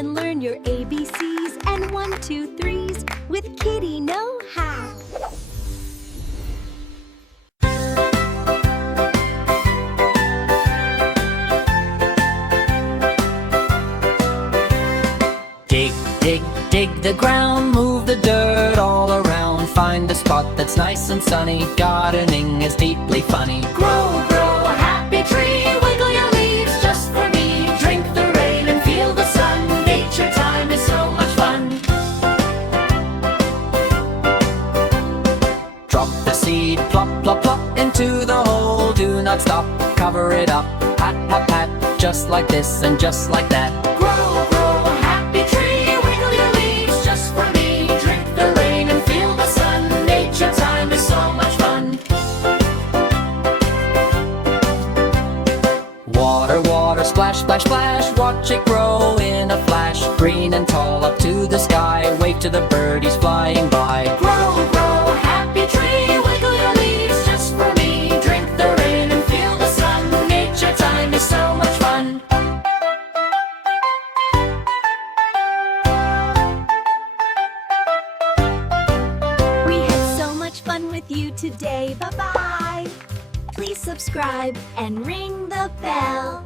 and learn your ABCs and 1, 2, 3s with Kitty Know How. Dig, dig, dig the ground, move the dirt all around. Find a spot that's nice and sunny, gardening is deeply funny. Grow, grow a happy tree, wiggle your leaves just for me. Drink the rain and feel the sun, nature time is so much fun. Drop the seed, plop, plop, plop into the hole. Do not stop, cover it up, pat, pat, pat, just like this and just like that. Grow, grow a happy tree, wiggle your leaves just for me. Drink the rain and feel the sun, nature time is so much fun. Water, water, splash, splash, splash, watch it grow in a flash. Green and tall up to the sky, wave to the birdies flying by. Grow, grow a happy tree, wiggle your leaves just for me. Drink the rain and feel the sun, nature time is so much fun. We had so much fun with you today. Bye-bye. Please subscribe and ring the bell.